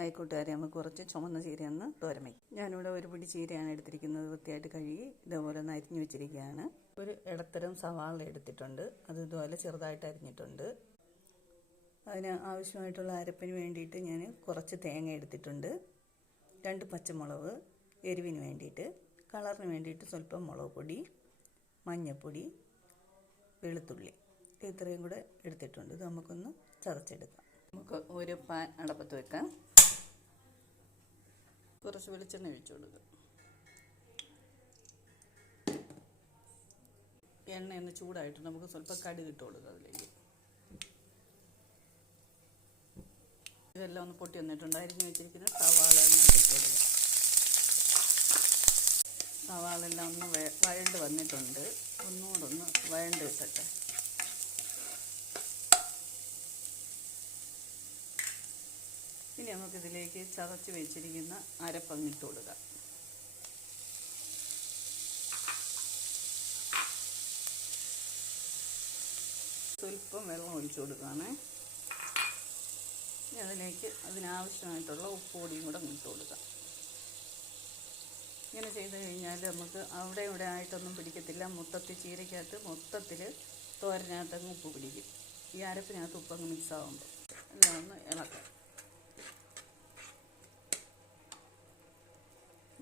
Hi കൂട്ടുകാരെ, നമുക്ക് കുറച്ച് ചുമന്ന ചീരയൊന്ന് തോരൻ വയ്ക്കും. ഞാനിവിടെ ഒരു പിടി ചീരയാണ് എടുത്തിരിക്കുന്നത്. വൃത്തിയായിട്ട് കഴുകി ഇതേപോലെ ഒന്ന് അരിഞ്ഞു വെച്ചിരിക്കുകയാണ്. ഒരു ഇടത്തരം സവാള എടുത്തിട്ടുണ്ട്, അത് ഇതുപോലെ ചെറുതായിട്ട് അരിഞ്ഞിട്ടുണ്ട്. അതിന് ആവശ്യമായിട്ടുള്ള അരപ്പിന് വേണ്ടിയിട്ട് ഞാൻ കുറച്ച് തേങ്ങ എടുത്തിട്ടുണ്ട്, 2 പച്ചമുളക് എരിവിന് വേണ്ടിയിട്ട്, കളറിന് വേണ്ടിയിട്ട് സ്വല്പം മുളക് പൊടി, മഞ്ഞൾപ്പൊടി, വെളുത്തുള്ളി, ഇത്രയും കൂടെ എടുത്തിട്ടുണ്ട്. ഇത് നമുക്കൊന്ന് ചതച്ചെടുക്കാം. നമുക്ക് ഒരു പാൻ അടപ്പത്ത് വെക്കാം. കുറച്ച് വെളിച്ചെണ്ണ ഒഴിച്ചു കൊടുക്കുക. എണ്ണ ഒന്ന് ചൂടായിട്ട് നമുക്ക് സ്വല്പം കടുക് ഇട്ട് കൊടുക്കുക. അതിലേക്ക് ഇതെല്ലാം ഒന്ന് പൊട്ടി വന്നിട്ടുണ്ട്. അരിഞ്ഞ് വെച്ചിരിക്കുന്ന സവാള അതിനകത്ത് ഇട്ട് കൊടുക്കുക. സവാള എല്ലാം ഒന്ന് വഴണ്ട് വന്നിട്ടുണ്ട്. ഒന്നുകൂടെ ഒന്ന് വഴണ്ട് കിട്ടട്ടെ. ഇനി നമുക്കിതിലേക്ക് ചതച്ച് വെച്ചിരിക്കുന്ന അരപ്പങ്ങിട്ട് കൊടുക്കുക. സ്വല്പം വെള്ളം ഒഴിച്ചു കൊടുക്കുകയാണ്. ഇനി അതിലേക്ക് അതിനാവശ്യമായിട്ടുള്ള ഉപ്പുപൊടിയും കൂടെ ഇട്ട് കൊടുക്കാം. ഇങ്ങനെ ചെയ്ത് കഴിഞ്ഞാൽ നമുക്ക് അവിടെ ഇവിടെ ആയിട്ടൊന്നും പിടിക്കത്തില്ല. മൊത്തത്തിൽ ചീരയ്ക്കകത്ത് മൊത്തത്തിൽ തോരനകത്തങ്ങ് ഉപ്പ് പിടിക്കും. ഈ അരപ്പിനകത്ത് ഉപ്പങ്ങ് മിക്സ് ആകുമ്പോൾ എല്ലാം ഒന്ന് ഇളക്കാം.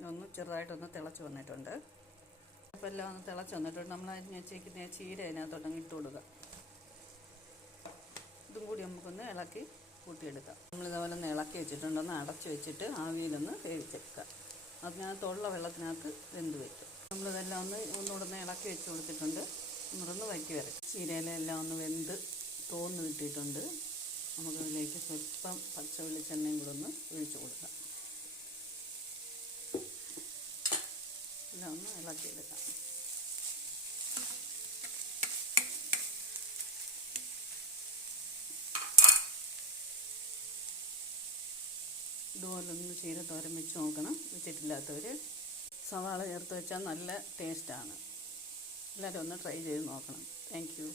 ഒന്ന് ചെറുതായിട്ടൊന്ന് തിളച്ച് വന്നിട്ടുണ്ട്. അപ്പോൾ എല്ലാം ഒന്ന് തിളച്ച് വന്നിട്ടുണ്ട്. നമ്മൾ അരിഞ്ഞ് വെച്ചിരിക്കുന്ന ചീര അതിനകത്തോട്ടങ്ങ് ഇട്ട് കൊടുക്കുക. ഇതും കൂടി നമുക്കൊന്ന് ഇളക്കി കൂട്ടിയെടുക്കാം. നമ്മളിതേപോലെ ഒന്ന് ഇളക്കി വെച്ചിട്ടുണ്ട്. ഒന്ന് അടച്ച് വെച്ചിട്ട് ആവിയിലൊന്ന് വേവിച്ചെടുക്കുക. അതിനകത്തുള്ള വെള്ളത്തിനകത്ത് വെന്ത് വയ്ക്കും. നമ്മളിതെല്ലാം ഒന്നുകൂടെ ഇളക്കി വെച്ച് കൊടുത്തിട്ടുണ്ട്. ഒന്നുകൂടെ വറ്റി വരയ്ക്കും. ചീരയിലെല്ലാം ഒന്ന് വെന്ത് തോന്ന് കിട്ടിയിട്ടുണ്ട്. നമുക്കതിലേക്ക് സ്വല്പം പച്ച വെളിച്ചെണ്ണയും കൂടെ ഒന്ന് ഒഴിച്ച് കൊടുക്കാം. എല്ലാം ഒന്ന് ഇളക്കിയെടുക്കാം. ഇതുപോലൊന്ന് ചീര തോരൻ വെച്ച് നോക്കണം. വെച്ചിട്ടില്ലാത്തവർ സവാള ചേർത്ത് വെച്ചാൽ നല്ല ടേസ്റ്റാണ്. എല്ലാവരും ഒന്ന് ട്രൈ ചെയ്ത് നോക്കണം. Thank you.